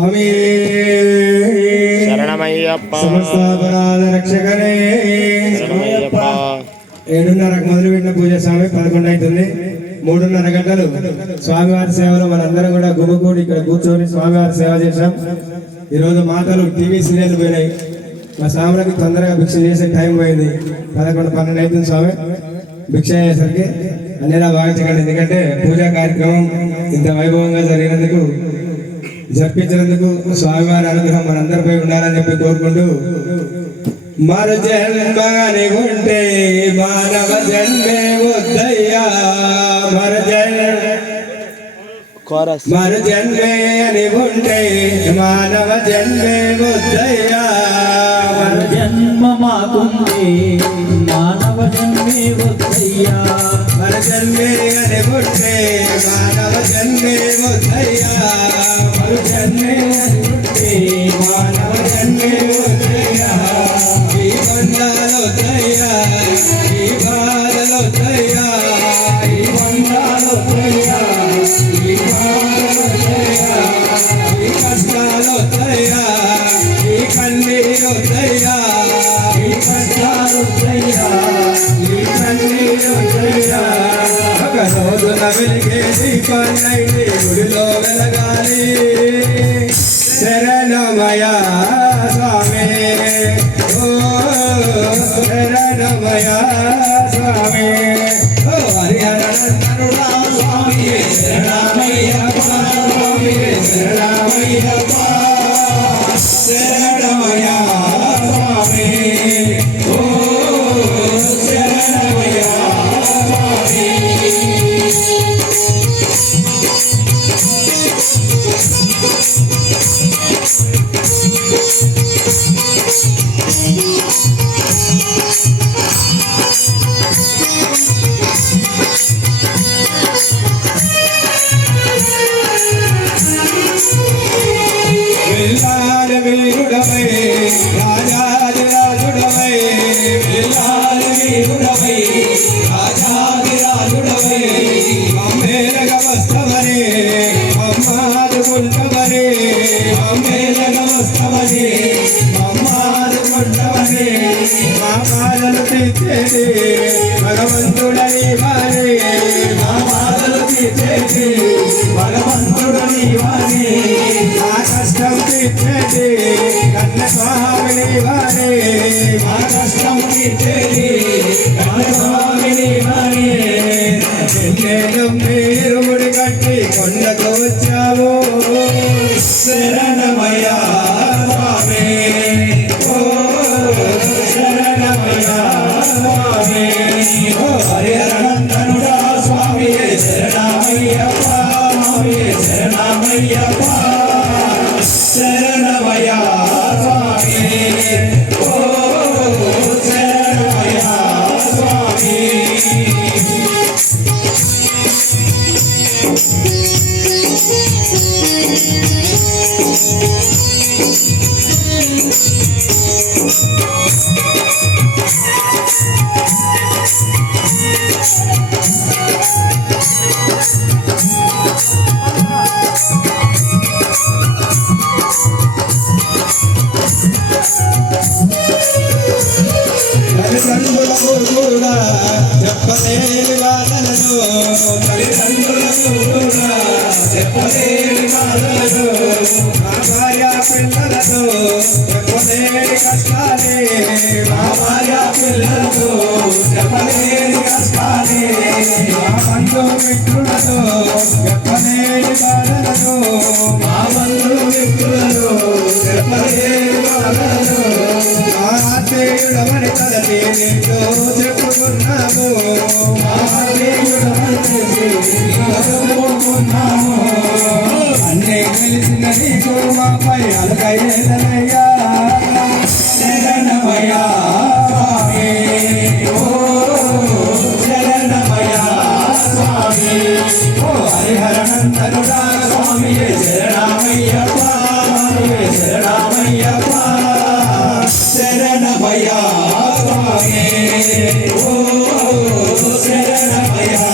స్వామి శరణమయ్యప్ప సమస్తాపరాధ రక్షకనే శరణమయ్యప్ప. 7:30కు మొదలుపెట్టిన పూజ స్వామి 11 అవుతుంది. 3:30 గంటలు స్వామివారి సేవలో మనందరం కూడా గుమ్మకూడి ఇక్కడ కూర్చొని స్వామివారి సేవ చేశాం. ఈరోజు మాటలు టీవీ సీరియల్ పోయినాయి. మా స్వాములకి తొందరగా భిక్ష చేసే టైం పోయింది. 11-12 అవుతుంది. స్వామి భిక్ష అయ్యేసరికి అన్నిలా భావించకండి. ఎందుకంటే పూజా కార్యక్రమం ఇంత వైభవంగా జరిపించినందుకు స్వామివారి అనుగ్రహం మనందరిపై ఉండాలని చెప్పి కోరుకుంటూ, మరు జన్మని ఉంటే మానవ జన్మే వద్దయ్యా, మరు జన్మే అని ఉంటే మానవ జన్మే వద్దయ్యా, మరు జన్మ మాకుంటే మానవ జన్మే వద్దయ్యా, మరు జన్మే అని ఉంటే మానవ జన్మే వద్దయ్యా, మరు జన్మే అని ఉంటే మానవ జన్మే వద్దయ్యా. ఈ బంధాలొద్దయ్యా, ఈ బాధలొద్దయ్యా, ఈ బంధాలొద్దయ్యా, ఈ బాధలొద్దయ్యా, ఈ కష్టాలొద్దయ్యా, ఈ కన్నీరొద్దయ్యా, ఈ కష్టాలొద్దయ్యా, ఈ కన్నీరొద్దయ్యా. ఒక రోజున వెలిగే దీపాన్నైతే గుడిలో వెలగాలి. శరణమయా స్వామి, ఓ శరణమయా స్వామి, ఓ హరిహరనందనుడా స్వామి శరణమయ్యప్ప, స్వామి శరణమయ్యప్ప, శరణమయా స్వామి, ఓ శరణమయా స్వామి. విల్లాల వీరుడవై రాజాదిరాజుడవై, విల్లాల వీరుడవై రాజాదిరాజుడవై, మమ్మేలగ వస్తవనే మమ్మాదుకుంటవనే, మమ్మేలగ వస్తవనే మమ్మాదుకుంటవనే. మా బాధలు తీర్చేది భగవంతుడని వారే, మా బాధలు తీర్చేది భగవంతుడని వారే, మా కష్టం తీర్చేది కన్న స్వామిని వారే, మా కష్టం తీర్చేది కన్న స్వామిని వారే. ఎన్నేళ్ళు మీరు ముడి కట్టి కొండకు వచ్చాము. శరణమయ్యా స్వామి, ఓ శరణమయ్యా స్వామి, ఓ హరిహరనందనుడా స్వామి శరణమయ్యప్ప, స్వామి శరణమయ్యప్ప, శరణమయ్యా స్వామి, ఓ శరణమయ్యా స్వామి. తల్లిదండ్రులకు కూడా చెప్పలేని బాధలను, తల్లిదండ్రులకు కూడా చెప్పలేని బాధలను, మా భార్య పిల్లలతో చెప్పలేని కష్టాలే, మా భార్య పిల్లలతో చెప్పలేని కష్టాలే, మా బంధు మిత్రులతో చెప్పలేని బాధలను, మా బంధు మిత్రులతో చెప్పలేని బాధలను. ఆత్మీయుడమని తలచి నీతో చెప్పుకున్నాము, ఆత్మీయుడమని తలచి చెప్పుకున్నాము. అన్నీ తెలిసిన నీకు మాపై అలకయ్యేదనయ్యా. శరణమయ్యా స్వామి, ఓ శరణమయ్యా స్వామి, ఓ హరిహరనందనుడా స్వామి శరణమయ్యప్ప, స్వామి శరణమయ్యప్ప, శరణమయ్యా స్వామి, ఓ శరణమయ్యా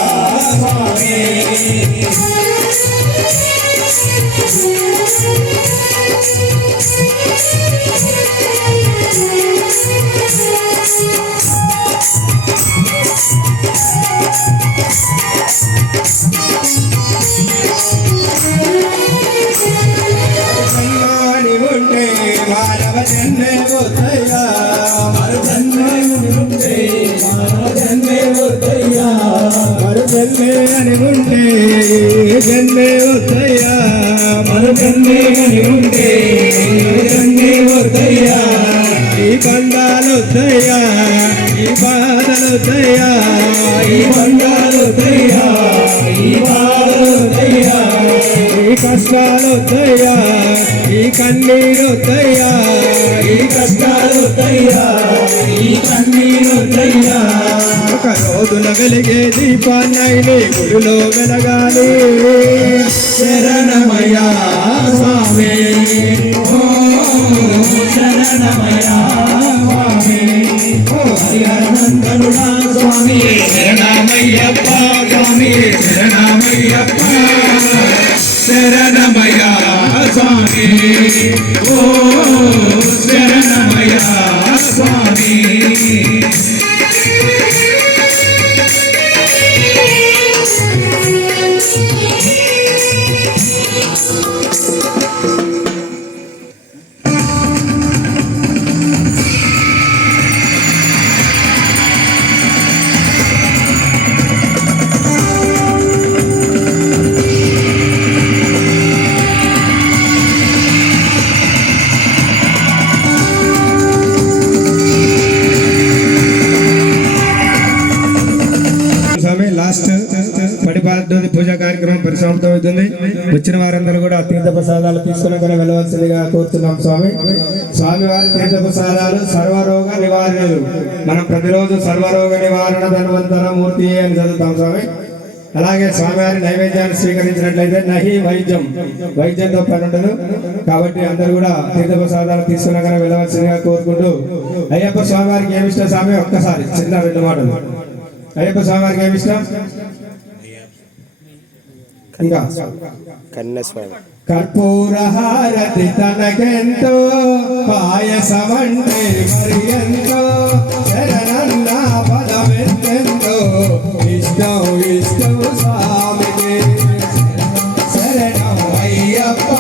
స్వామి. జన్మే అని ఉంటే జన్మే వద్దయ్యా మరు జన్మే అని ఉంటే జన్మే వద్దయ్యా ఈ బంధాలు వద్దయ్యా ఈ బాధలు వద్దయ్యా ఈ బంధాలు వద్దయ్యా ఈ బాధలు వద్దయ్యా ఈ కష్టాలు వద్దయ్యా ఈ కన్నీరు వద్దయ్యా ఈ కష్టాలు వద్దయ్యా ఈ కన్నీరు వద్దయ్యా ఒక రోజున వెలిగే దీపాన్నైని గుడిలో వెలగాలి శరణమయ్యా స్వామి ఓ శరణమయ్యా స్వామి ఓ హరిహరనందనుడా స్వామి శరణమయ్యప్ప స్వామి శరణమయ్యప్ప శరణమయ్య స్వామి ఓ శరణమయ్య స్వామి స్వామి లాస్ట్ పడిపాలతోటి పూజా కార్యక్రమం పరిసమాప్తమవుతుంది. వచ్చిన వారందరూ కూడా తీర్థ ప్రసాదాలు తీసుకుని వెళ్ళవలసిందిగా కోరుతున్నాం స్వామి. స్వామివారి తీర్థ ప్రసాదాలు సర్వరోగ నివారణలు. మనం ప్రతిరోజు సర్వరోగ నివారణ ధన్వంతర మూర్తి అని చదువుతాం స్వామి. అలాగే స్వామివారి నైవేద్యాన్ని స్వీకరించినట్లయితే నహి వైద్యం, వైద్యంతో పని ఉండదు. కాబట్టి అందరూ కూడా తీర్థ ప్రసాదాలు తీసుకున్నాక వెళ్ళవలసిందిగా కోరుకుంటూ, అయ్యప్ప స్వామివారికి ఏమి ఇష్టం స్వామి? ఒక్కసారి చిన్న 2 మాటలు. అయ్యప్ప స్వామివారికి ఏమి ఇష్టం? ఇంకా కర్పూర హారతి తనకెంతో, పాయసమంటే మరి ఎంతో, శరణన్న పదమెంతో ఇష్టం ఇష్టం స్వామికి. శరణం అయ్యప్ప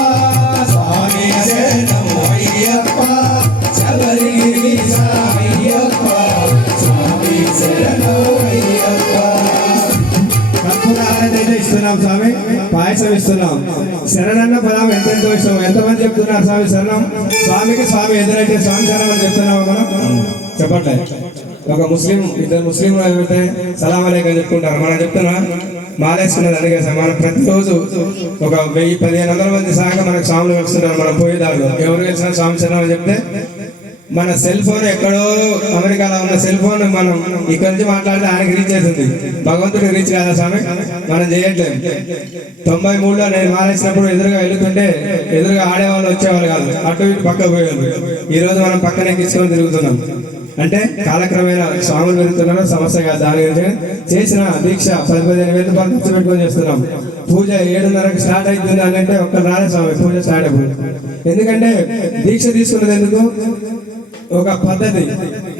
స్వామి శరణం అయ్యప్ప, శబరిగిరీశ అయ్యప్ప స్వామి శరణం అయ్యప్ప. కర్పూరాలైతే ఇస్తున్నాం స్వామి, పాయసం ఇస్తున్నాం. శరణన్న పదం ఎంతెంతో ఇష్టం. ఎంతమంది చెప్తున్నారు స్వామి శరణం? స్వామికి స్వామి ఎదురైతే స్వామి శరణం అని చెప్తున్నాము మనం. చెప్పట్లేదు. ఒక ముస్లిం, 2 ముస్లింలు అయితే సలాం అలైకుం చెప్పుకుంటారు. మనం చెప్తున్నా మాలేసుకున్నది అందుకే సార్. మనం ప్రతిరోజు ఒక 1000-1500 మంది సహా మనకు స్వాములు వెళ్తుంటారు. మనం పోయేదారులు ఎవరు కలిసిన స్వామి శరణం అని చెప్తే మన సెల్ ఫోన్ ఎక్కడో అమెరికాలో ఉన్న సెల్ ఫోన్ మనం ఇక్కడ నుంచి మాట్లాడితే ఆయనకి రీచ్ అవుతుంది, భగవంతుడికి రీచ్ కాదా స్వామి? మనం చేయట్లేదు. 93లో నేను మానేసినప్పుడు ఎదురుగా వెళ్తుంటే ఎదురుగా ఆడేవాళ్ళు వచ్చేవాళ్ళు కాదు, అటు ఇటు పక్క పోయేవాళ్ళు. ఈ రోజు మనం పక్కన ఎక్కించుకొని తిరుగుతున్నాం. అంటే కాలక్రమేణా స్వాములు పెరుగుతున్నారు, సమస్య కాదు. దాని గురించి చేసిన దీక్ష 10-15 వేల రూపాయలు ఖర్చు పెట్టుకొని చేస్తున్నాం. పూజ 7:30కి స్టార్ట్ అవుతుంది అని అంటే ఒక్కరు రాలే స్వామి పూజ స్టార్ట్ అయిపోయింది. ఎందుకంటే దీక్ష తీసుకున్నది ఎందుకు? ఒక పద్ధతి.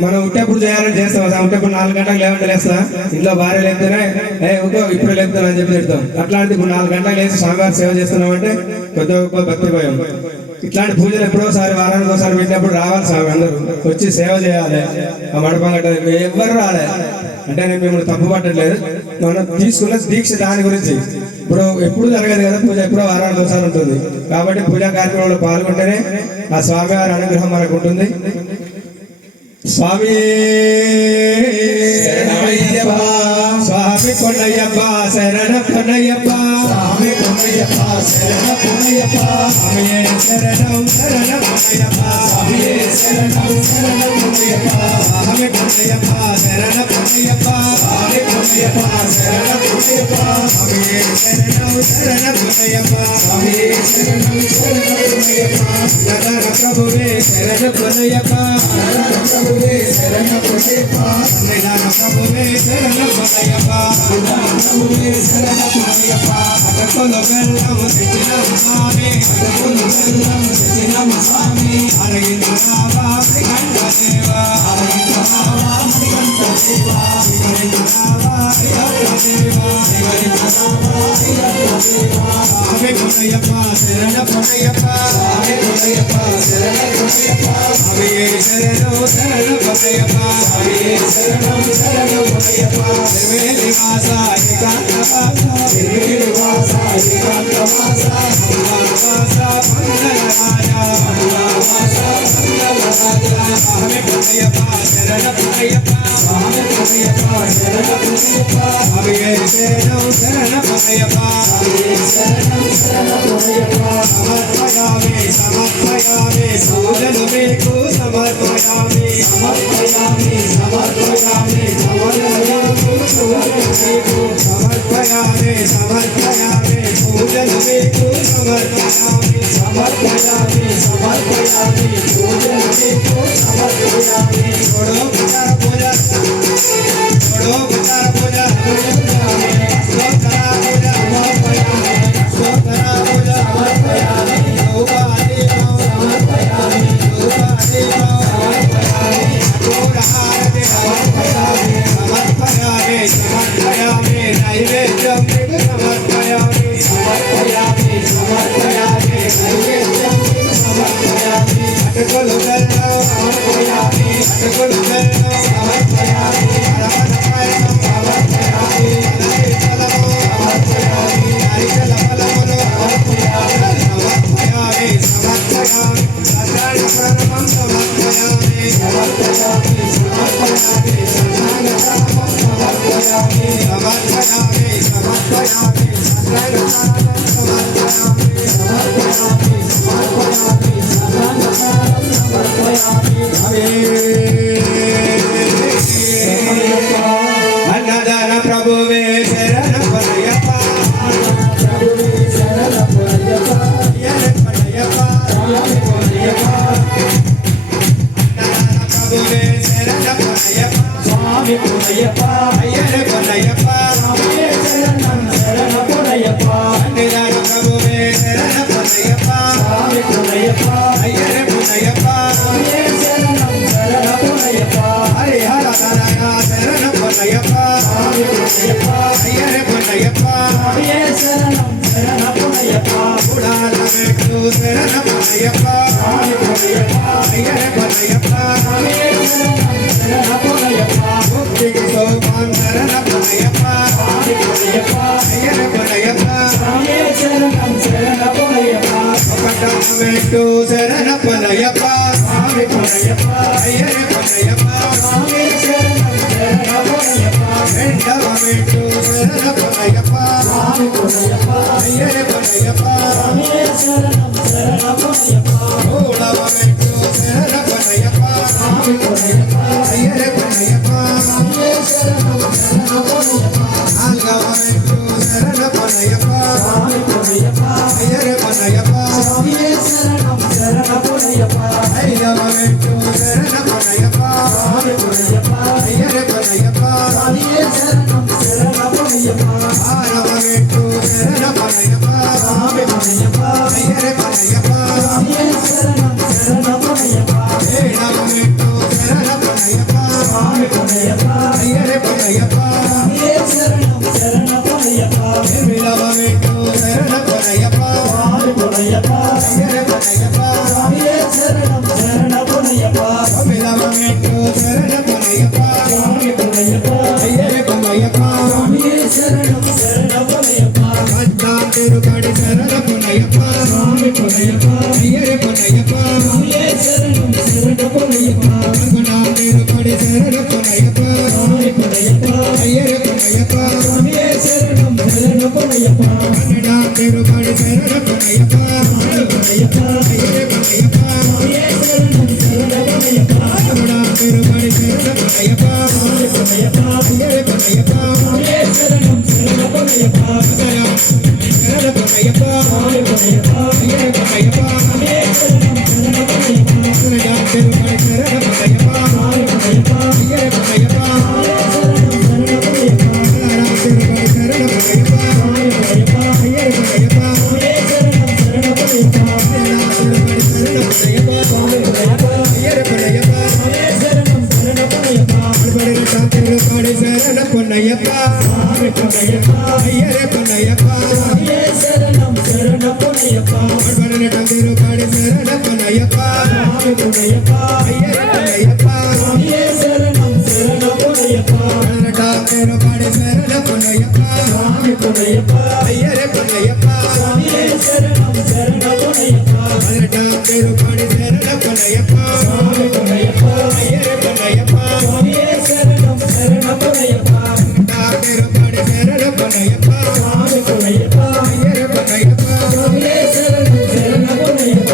మనం ఉట్టేప్పుడు చేయాలని చేస్తాం. ఉట్టేప్పుడు 4 గంటలకు లేవంటే లేస్తా, ఇంట్లో భార్య లేపితేనే ఇప్పుడు లేపుతాను అని చెప్పి తిడతాం. అట్లాంటి ఇప్పుడు 4 గంటలకు లేచి స్వామివారి సేవ చేస్తున్నామంటే కొద్ది గొప్ప భక్తి భయం. ఇట్లాంటి పూజలు ఎప్పుడోసారి వారానికి ఒకసారి పెట్టినప్పుడు రావాలి స్వామి, అందరూ వచ్చి సేవ చేయాలి. ఆ మండపం కట్టాలి, ఎవ్వరు రాలే అంటే నేను మిమ్మల్ని తప్పు పట్టట్లేదు. మనం తీసుకున్న దీక్ష దాని గురించి. ఇప్పుడు ఎప్పుడు జరగదు కదా పూజ, ఎప్పుడో వారానికి ఒకసారి ఉంటుంది. కాబట్టి పూజా కార్యక్రమంలో పాల్గొంటేనే ఆ స్వామివారి అనుగ్రహం మనకు ఉంటుంది. స్వామి స్వామి కొండయ్యప్ప శరణ పొన్నయ్యప్ప, స్వామి పొన్నయ్యప్ప శరణ పొన్నయ్యప్ప, స్వామియే శరణం శరణ పొన్నయ్యప్ప, స్వామియే శరణం శరణ పొన్నయ్యప్ప, స్వామి పొన్నయ్యప్ప శరణ పొన్నయ్యప్ప, స్వామి పొన్నయ్యప్ప శరణ పొన్నయ్యప్ప, స్వామియే శరణం శరణ పొన్నయ్యప్ప, స్వామియే శరణం శరణ పొన్నయ్యప్ప, నగర ప్రభువే శరణ పొన్నయ్యప్ప, ప్రభువే శరణ పొన్నయ్యప్ప, సన్నిధాన ప్రభువే శరణ పొన్నయ్యప్ప, ప్రభువే శరణ పొన్నయ్యప్ప, అటకొలు బెల్లం తెచ్చినాం స్వామి, అటకొలు బెల్లం తెచ్చినాం స్వామి, అరగించరావా శ్రీకంఠ దేవా, అరగించరావా శ్రీకంఠ స్వామి పొన్నయ్యప్ప శరణ పొన్నయ్యప్ప స్వామియే శరణు శరణ పొన్నయ్యప్ప నిర్వేలివాస ఏకాంతవాస స్వామి పొన్నయ్యప్ప శరణ పొన్నయ్యప్ప స్వామియే శరణు శరణ పొన్నయ్యప్ప సమర్పయామి పూజలు మీకు సమర్పయామి సమర్పయామి పూజలు మీకు సమర్పయామి छोड़ो पुजार पूजा छोड़ो पुजार पूजा स्तोत्रा पूजा समर्पयामि नैवेद्यं समर्पयामि अटकलु अन्नदान प्रभुवे शरण पनयप्प प्रभुवे शरण पनयप्प स्वामी पनयप्प अय्यर पनयप्प अन्नदान प्रभुवे शरण पनयप्प स्वामी पनयप्प अय्यर पनयप्प हरिहर नारायण शरण पनयप्प अय्यर पनयप्प उडालमेट्टु शरण पनयप्प अय्यर पनयप्प मुक्तिगे सोपान शरण पनयप्प अय्यर पनयप्प पट्टमेट्टु शरण पनयप्प अय्यर पनयप्प वेंडवमेट्टु शरण पनयप्प अय्यर पनयप्प ओडवमेट्टु शरण पनयप्प अय्यर पनयप्प आंगवमेट्टु शरण पनयप्प अय्यर पनयप्प ऐदवमेट्टु शरण पनयप्प अय्यर पनयप्प आरवमेट्टु शरण पनयप्प अय्यर पनयप्प एडवमेट्टु शरण पनयप्प अय्यर पनयप्प निर्विलवमेट्टु शरण पनयप्प अय्यर पनयप्प अमिलवमेट्टु शरण पनयप्प अय्यर पनयप्प पद्मांतिरुपडि शरण पनयप्प अय्यर पनयप्प पद्मांतिरुपडि शरण पनयप्प अय्यर पनयप्प पद्मांतिरुपडि शरण पनयप्प अय्यर पनयप्प पद्मांतिरुपडि शरण पनयप्प अय्यर पनयप्प స్వామి పొన్నయ్యప్ప అయ్యరే పొన్నయ్యప్ప స్వామియే శరణం శరణ పొన్నయ్యప్ప పడబడినటందిరు పాడి శరణ పొన్నయ్యప్ప స్వామి పొన్నయ్యప్ప అయ్యరే పొన్నయ్యప్ప స్వామియే శరణం శరణ పొన్నయ్యప్ప పడబడినటందిరు పాడి శరణ పొన్నయ్యప్ప స్వామి పొన్నయ్యప్ప అయ్యరే పొన్నయ్యప్ప స్వామియే శరణం శరణ పొన్నయ్యప్ప పడబడినటందిరు పాడి శరణ పొన్నయ్యప్ప స్వామి పొన్నయ్యప్ప అయ్యరే పొన్నయ్యప్ప స్వామియే శరణం శరణ పొన్నయ్యప్ప పడబడినటందిరు పాడి శరణ పొన్నయ్యప్ప స్వామి పొన్నయ్యప్ప అయ్యరే పొన్నయ్యప్ప స్వామియే శరణం శరణ పొన్నయ్యప్ప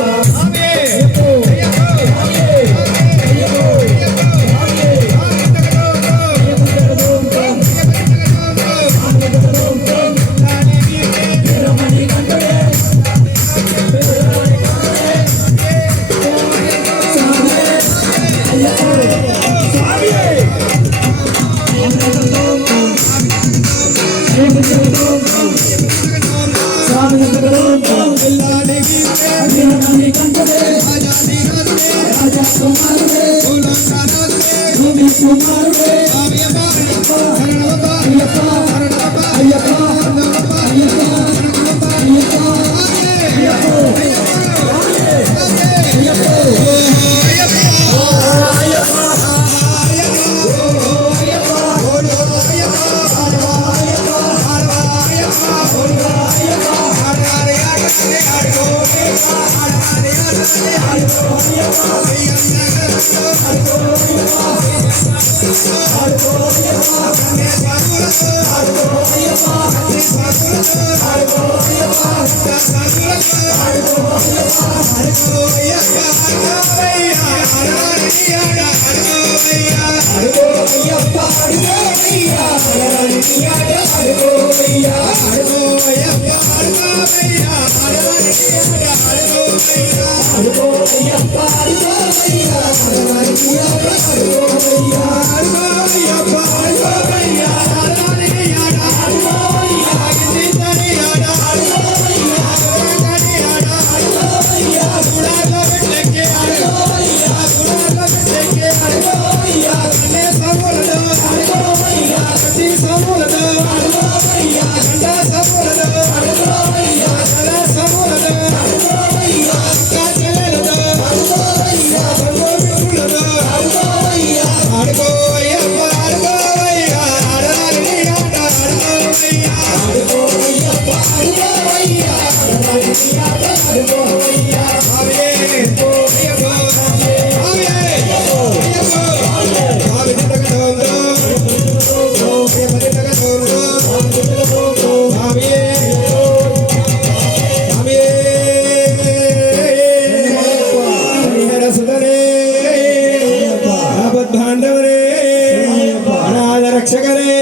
ఆమె రక్షకరే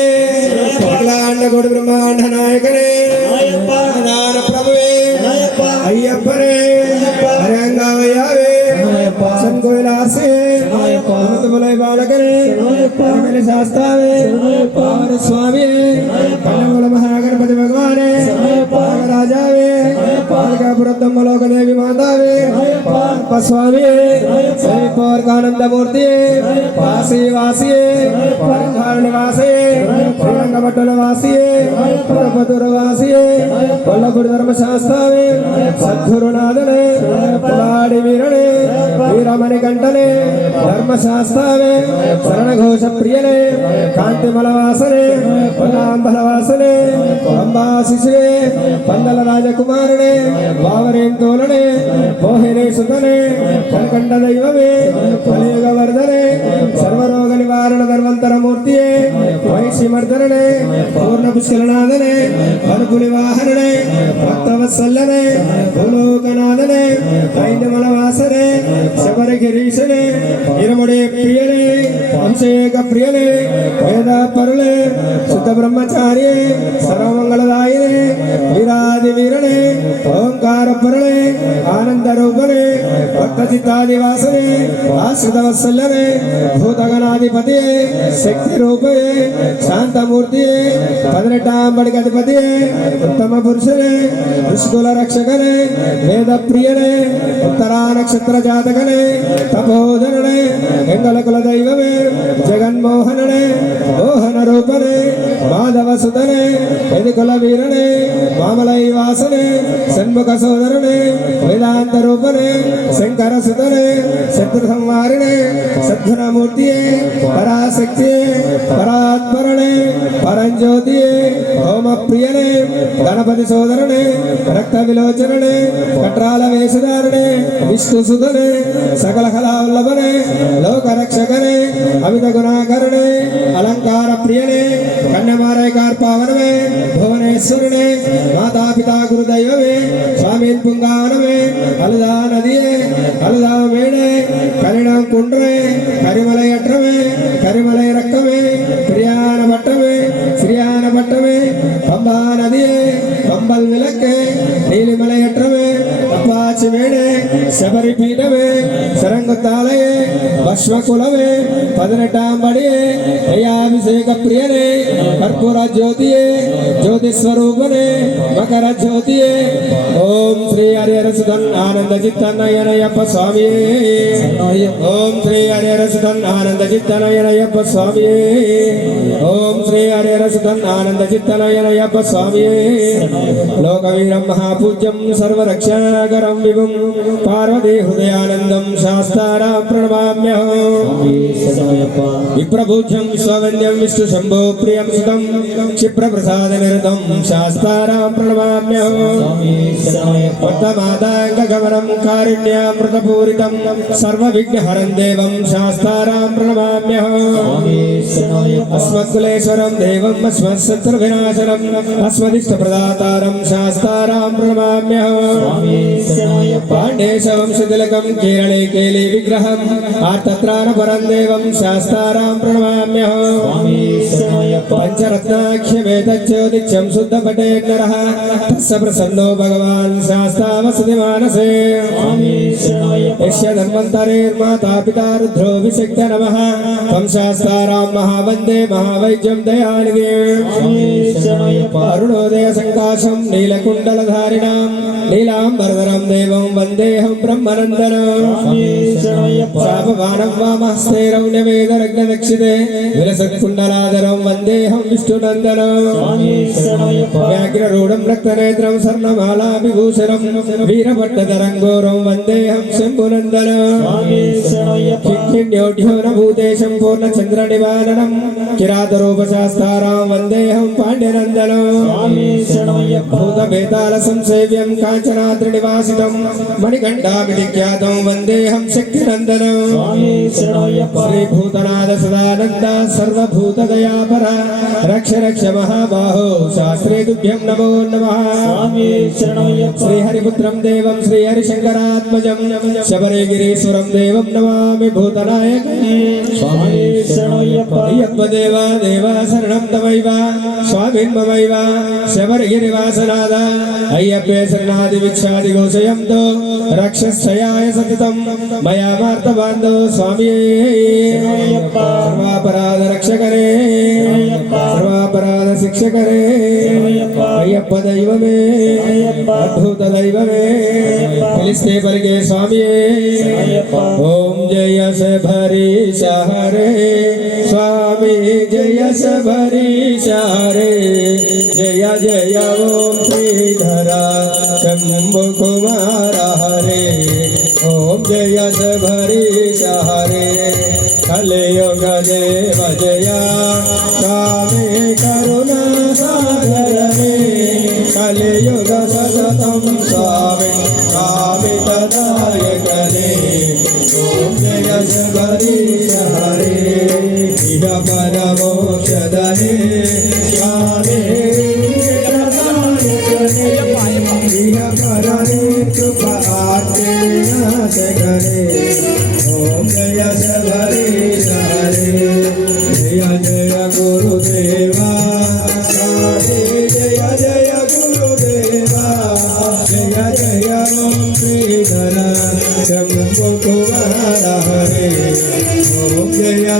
అఖిలాండ కోటి బ్రహ్మాండ నాయకరే జ్ఞాన ప్రభువే అయ్యప్పరే హరంగావయ్యావే సంకోయిలాసే అమృతములై బాలకరే అమలి శాస్తావే పావన స్వామియే కన్నమల మహాగణపతి భగవానే రాజావే పాలకాపురత్తమ్మలోకదేవి మాతావే స్వామియే శ్రీపూర్గానందమూర్తియే వాసియే నివాసే శ్రీరంగపట్టణ వాసియే పురపతుర వాసియే కొల్లపూడి ధర్మశాస్త్రవే సద్గురునాథనే పులాడి వీరనే వీరమణి కంటనే ధర్మశాస్త్రవే శరణఘోష ప్రియనే కాంతిమల వాసనే పొలాంబల వాసనే అంబా శిశువే పందల రాజకుమారుడే వావరేంతోలనే మోహిని సుతనే కనకండ దైవమే కలియుగ వర్ధనే సర్వరోగ నివారణ ధర్మంతర మూర్తియే వైశ్యమర్దననే పూర్ణ పుష్కలనాథనే పరుపులి వాహననే భక్తవత్సల్లనే భూలోకనాథనే దైన్యమల వాసనే శబరి గిరీశనే ఇరముడే ప్రియనే వంశేక ప్రియనే వేద పరులే శుద్ధ బ్రహ్మచారియే సర్వమంగళదాయినే వీరాది వీరనే ఓంకార ఓంకార పరళే ఆనంద రూపనే భక్త చిత్తాదివాసనే ఆశ్రిత వత్సల్యనే భూతగణాధిపతి శక్తి రూపే శాంతమూర్తి 18వ బడికి అధిపతి ఉత్తమ పురుషనే ఋషికుల రక్షకనే వేద ప్రియనే ఉత్తరా నక్షత్ర జాతకనే తపోధననే ఎంగల కుల దైవమే జగన్మోహననే మోహన రూపనే మాధవ సుతనే ఎదుకుల వీరనే మామలై వాసనే షణ్ముఖ సోదరనే వేదాంత రూపనే శంకర సుతనే శత్రు సంహారిణే సద్గుణమూర్తియే పరాశక్తియే పరాత్పరణే పరంజ్యోతియే హోమ ప్రియనే గణపతి సోదరనే రక్త విలోచననే కట్రాల వేషధారణే విష్ణు సుధనే సకల కళావల్లభనే లోక రక్షకనే అమిత గుణాకరణే అలంకార ప్రియనే కన్యమారై కార్పావనమే భువనేశ్వరునే మాతాపితా గురుదైవమే స్వామి పుంగానమే అలుదా నదియే అలుదా May Day కలిణం కుండ్రమే కరిమలై అట్రమే కరిమలై రక్కమే ప్రియాన పట్టమే శ్రియాన పట్టమే Pamba నదియే పంబల్ విలక్కే Neelimalai అట్రమే Apache May Day Sabari పీఠమే శరంగుతాలయే భస్మకులమే 18వ బడియే దయాభిషేక ప్రియనే కర్పూర జ్యోతియే జ్యోతి స్వరూపనే మకర జ్యోతియే ఓం శ్రీ హరిహరసుధన్ ఆనంద చిత్తనయనయ్యప్ప స్వామియే ఓం శ్రీ హరిహరసుధన్ ఆనంద చిత్తనయనయ్యప్ప స్వామియే ఓం శ్రీ హరిహరసుధన్ ఆనంద చిత్తనయనయ్యప్ప స్వామియే లోకవీరం మహాపూజ్యం సర్వరక్షాకరం విభుం పార్వతీ హృదయానందం శాస్తారాం ప్రణమామ్యహం విప్రభూజ్యం విశ్వవంద్యం విష్ణు శంభో ప్రియం సుతం క్షిప్రప్రసాద నిరతం శాస్తారాం ప్రణమామ్యహం వర్తమాదాంగగమనం కారుణ్యామృతపూరితం సర్వవిఘ్నహరం దేవం శాస్తారాం ప్రణమామ్యహం అస్మత్కులేశ్వరం దేవం అస్మత్శత్రువినాశనం అస్మదిష్టప్రదాతారం శాస్తారాం ప్రణమామ్యహం పాండేశవంశతిలకం కేరళే కేలి విగ్రహం ఆర్తత్రాణపరం దేవం శాస్తారాం ప్రణమామ్యహం పంచరత్నాఖ్యమేతజ్యోతిక్షం శుద్ధపటే నరః తస్య ప్రసన్నో భగవాన్ శాస్తా వసతి మానసే యస్య ధన్వంతరేర్మాతా పితా రుద్రో విశక్త నమః తం శాస్తారాం మహావందే మహావైద్యం దయానిధి అరుణోదయ సంకాశం నీలకుండలధారిణాం నీలాంబరధరం దేవం వందేహం బ్రహ్మనందనం శాపవానం వామహస్తే రౌణ్యవేదరగ్నదక్షితే విలసత్కుండలాధరం వందేహం విష్ణునందనం వ్యాఘ్రరూఢం రక్తనేత్రం స్వర్ణమాలా విభూషణం వీరభట్టధరంగోరం వందేహం శంభునందనం కింకిణ్యోఢ్యోనభూతేశం పూర్ణచంద్రనివారణం కిరాతరూపశాస్తారాం వందేహం పాండ్యనందనం భూతభేతాల సంసేవ్యం కాంచనాద్రినివాసితం మణికంఠామితి ఖ్యాతం వందేహం శక్తినందనం శ్రీభూతనాథ సదానంద సర్వభూతదయాపర రక్ష రక్ష మహాబాహో శాస్త్రే తుభ్యం నమో నమః శ్రీహరిపుత్రం దేవం శ్రీహరిశంకరాత్మజం శబరిగిరీశ్వరం దేవం నమామి భూతనాయకం అయ్యప్ప దేవా దేవా శరణం తమైవ స్వామిన్ మమైవ శబరిగిరివాసనాథ అయ్యప్పే శరణాది విక్షాది గోచయంతో రక్షశ్చయాయ సతితం మయా మార్తబాంధో స్వామియే సర్వాపరాధ రక్షకరే సర్వాపరాధ శిక్షకరే అయ్యప్ప దైవమే అద్భుత దైవమే పిలిస్తే పలికే స్వామియే ఓం జయ శబరీశ హరే స్వామి జయ శబరీశ హరే జయ జయ ఓం శ్రీధర శంభు కుమార హరే ఓం జయ శబరీశ హరే కలియుగ దేవ జయ స్వామి కరుణా సాగరమే కలియుగ సతతం స్వామి కామితదాయకనే ఓం జయ శబరీశ హరే ఇహ పరమోక్షదనే స్వామి ఇహ పరమే కృప ఆత్మనాశకనే ఓం జయ శబరీశ హరే జయ జయ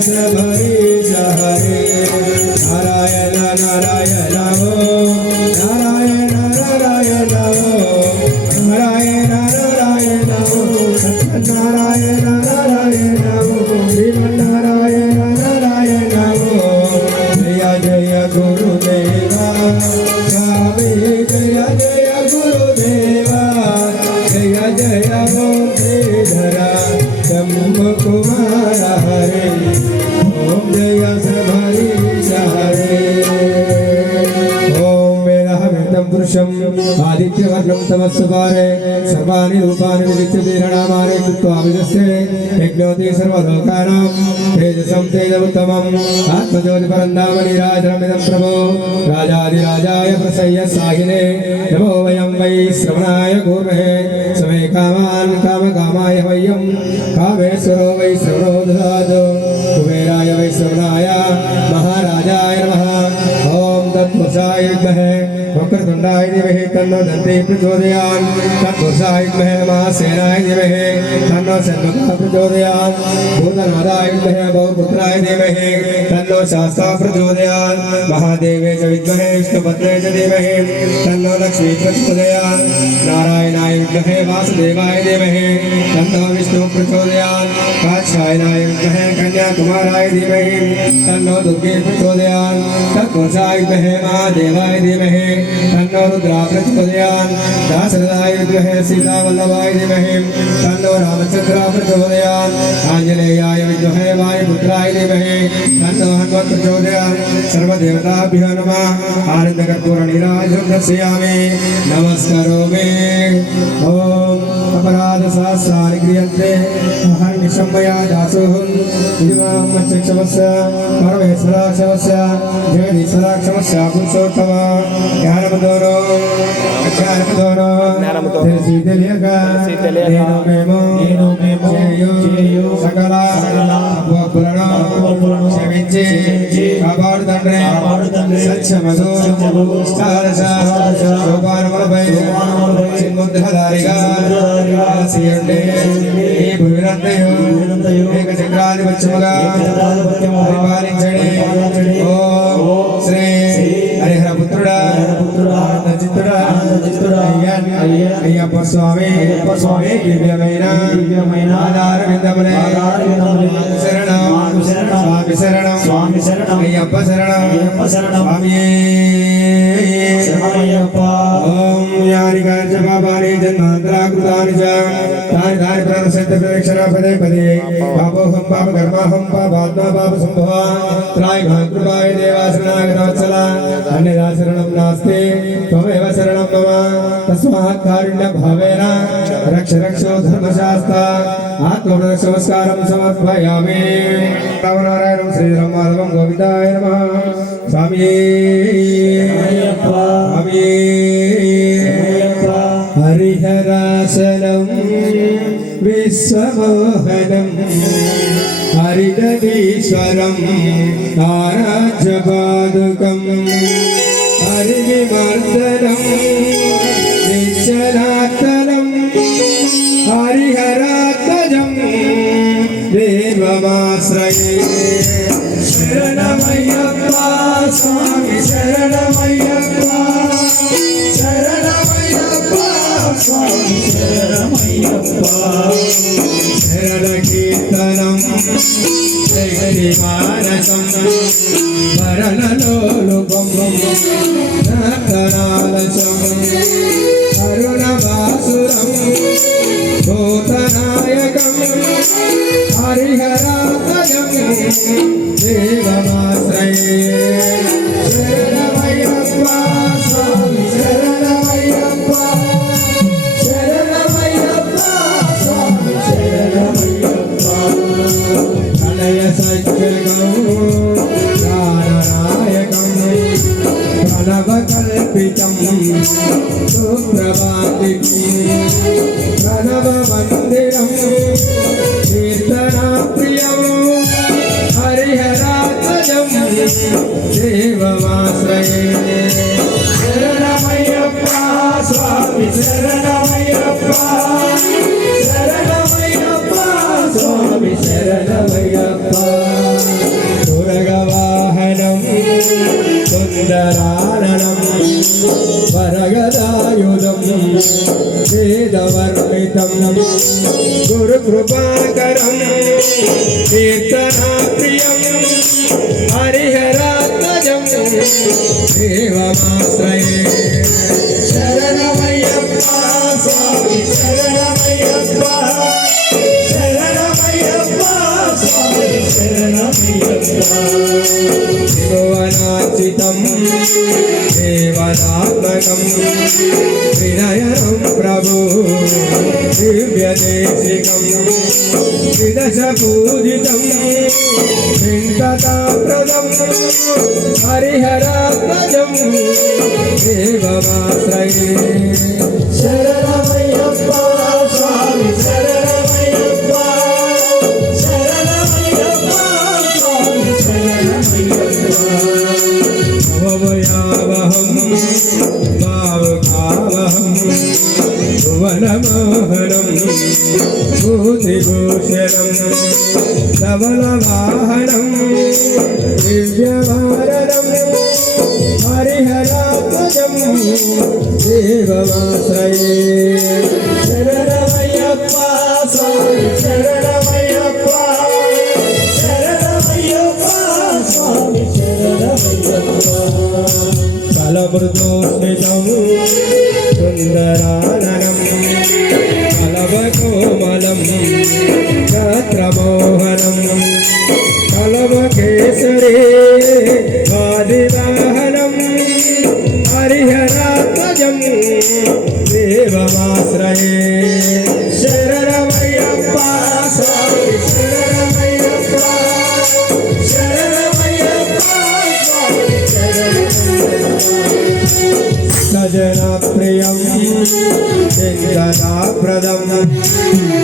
सबरीश हरे नारायण नारायण ओ नारायण नारायण ओ नारायण नारायण ओ सत्यनारायण नारायण ओ श्रीमन्नारायण नारायण ओ जय जय गुरुदेवा स्वामी जय जय गुरुदेवा जय जय ओम श्रीधरा शंभु कुमार हरे ओम जय सबरीश हरे ओम वेदाहमितं पुरुषम् आदित्यवर्णं तमस्सुपारे सर्वाणि रूपाणि विदित्य तेरनामानि कृत्वा विदस्ये यज्ञोति सर्वलोकानां तेजसं तेजमुत्तमम् आत्मज्योतिपरन्धाम नीराजनमिदं प्रभो राजाधिराजाय प्रसह्य साहिने नमो वयं वै श्रवणाय कुर्महे समे कामान् कामकामाय वयं कामेश्वरो वै श्रवणो ददातु कुबेराय वै श्रवणाय महाराजाय नमः ओम तत्पुरुषाय विद्महे वक्रतुण्डाय धीमहि तन्नो दन्ती प्रचोदयात् तत्पुरुषाय विद्महे महासेनाय धीमहि तन्नो षण्मुखः प्रचोदयात् भूतनाथाय विद्महे बहुपुत्राय धीमहि तन्नो शास्ता प्रचोदयात् महादेवे च विद्महे विष्णुपत्ने च धीमहि तन्नो लक्ष्मी प्रचोदयात् नारायणाय विद्महे वासुदेवाय धीमहि तन्नो विष्णु प्रचोदयात् कात्यायनाय विद्महे कन्याकुमाराय धीमहि तन्नो दुर्गे प्रचोदयात् तत्पुरुषाय विद्महे महादेवाय धीमहि तन्नो रुद्रा प्रचोदयात् दाशरथाय विद्महे सीतावल्लभाय धीमहि तन्नो रामचन्द्र प्रचोदयात् आञ्जनेयाय विद्महे वायुपुत्राय धीमहि तन्नो हनुमत् प्रचोदयात् सर्वदेवताभ्यो नमः आनन्दकर्पूरनीराजनं दर्शयामि नमस्करोमि ॐ अपराधसहस्राणि क्रियन्ते अहर्निशं मया दासोऽहम् इमां मच्चक्षमस्य परमेश्वराक्षमस्य जगदीश्वराक्षमस्य पुरुषोत्तम జ్ఞానముతోనూ అజ్ఞానముతోనూ తెలిసి తెలియక నేను మేము చేయు సకల అపోహలను క్షమించి కాపాడు తండ్రి సత్యమగు సోపానములపై చిన్ముద్రధారిగా రాసియుండి ఈ భూమినంతయు ఏకచక్రాధిపత్యముగా పరిపాలించండి ఓం శ్రీ హరిహర పుత్రుడా చిత్తుడా అయ్యప్ప స్వామి దివ్యమైన ఆధార విందమునే శరణం స్వామి శరణం అయ్యప్ప శరణం ఓం యాని కార్య పాపాని జన్మాంతరాకృతాని చ తాని తాని ప్రదర్శిత ప్రదక్షిణ పదే పదే పాపోహం పాప కర్మాహం పాపాత్మా పాప సంభవ త్రాయ కృపాయ దేవా శరణాగతవత్సల అన్యదా శరణం నాస్తి త్వమేవ శరణం మమ తస్మాత్ కారుణ్య భావేన రక్ష రక్షో ధర్మశాస్త్ర ఆత్మప్రదక్షమస్కారం సమర్పయామి రామనారాయణం శ్రీరామ మాధవం గోవిందాయ నమః స్వామి స్వామి హరిహరాసనం విశ్వమోహనం హరిదీశ్వరం ఆరాధ్యపాదుకం హరివిమర్దనం నిశ్చలాత్తలం హరిహరాత్మజం దేవమాశ్రయే శరణమయ్యప్ప స్వామి శరణమయ్యప్ప శరణమయ్యప్ప స్వామి శరణమయ్యప్ప శరణ కీర్తనం జగతి మానసం భరణలోలుపం నర్తనాలసం అరుణవాసురం భూతనాయకం హరిహరాత్మజం దేవమాశ్రయే శరణమయ్యప్ప స్వామి శరణమయ్యప్ప శరణమయ్యప్ప స్వామి శరణమయ్యప్ప ప్రణయ సత్యగం ప్రాణనాయకం ప్రణవకల్పితం సుప్రభాతికి ప్రణవ మందిరం కీర్తనాప్రియం హరిహరాత్మజం దేవమాశ్రయే శరణమయ్యప్ప స్వామి శరణమయ్యప్ప శరణమయ్యప్ప స్వామి శరణమయ్యప్ప వరగదాయుధం వేదవర్ణితం గురుకృపాకరం కీర్తనాప్రియం హరిహరాత్మజం దేవమాశ్రయే శరణమయ్యప్ప స్వామి శరణమయ్యప్ప శరణమయ్యప్ప స్వామి శరణమయ్యప్ప భువనాచితం దేవనాత్మకం వినయనం ప్రభు దివ్యదేశికం విదశ పూజితం వెంకటాప్రదం హరిహరాత్మజం దేవమాశ్రయే శరణమయ్యప్ప స్వామి శరణమయ్యప్ప శరణమయ్యప్ప స్వామి శరణమయ్యప్ప భవయావహం భావుకావహం భువనమోహనం భూతిభూషణం ధవళవాహనం దివ్యవారణం హరిహరాత్మజం దేవమాశ్రయే శరణమయ్యప్ప స్వామి శరణమయ్యప్ప శరణమయ్యప్ప స్వామి శరణమయ్యప్ప కలమృతోస్మితం సుందరాననం కలవకోమలం గాత్రమోహనం కలవకేసరే వాదివాహనం హరిహరాత్మజం దేవమాశ్రయే శరణమయ్యప్ప స్వామి శరణమయ్యప్ప శరణమయ్యప్ప స్వామి శరణమయ్యప్ప సజనప్రియం చింతనాప్రదం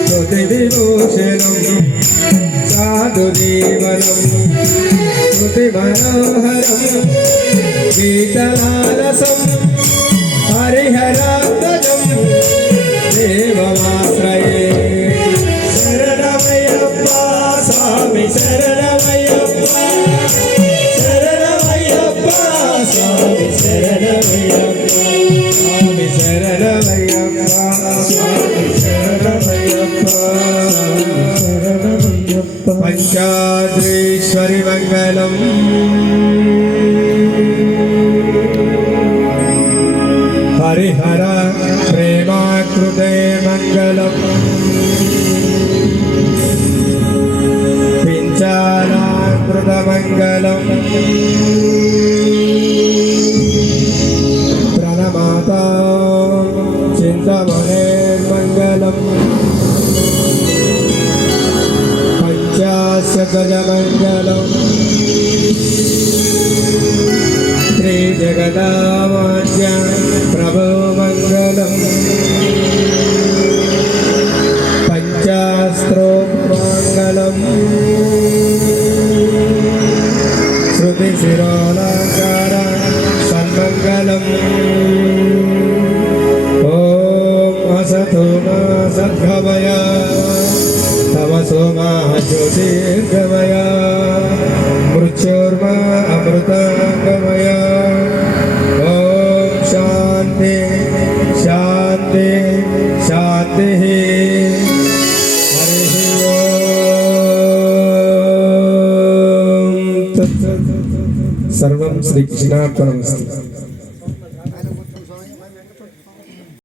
స్తుతివిభూషణం సాధుజీవనం స్తుతిమనోహరం గీతలాలసం హరిహరాత్మజం దేవమాశ్రయే శరణమయ్యప్ప స్వామి శరణమయ్యప్ప శరణమయ్యప్ప స్వామి శరణమయ్యప్ప స్వామి శరణమయ్యప్ప స్వామి శరణమయ్యప్ప శరణమయ్యప్ప పంచాద్రీశ్వరి మంగళం హరిహర ప్రేమాకృతే మంగళం పించాలాకృత మంగళం ప్రణమాత చింతమనే మంగళం పంచాశగజ మంగళం శ్రీ జగదావాద్య ప్రభో మంగళం పంచాస్త్రోమంగళం శృతి శిరోలంకార సన్మంగళం ఓం అసతో మా సద్గమయ తమసో మా జ్యోతిర్గమయ మృత్యోర్మా అమృతాంగమయ ఓం శాంతి శాంతి శాంతి హరి ఓం తత్సత్. సర్వం శ్రీకృష్ణార్పణమస్తు.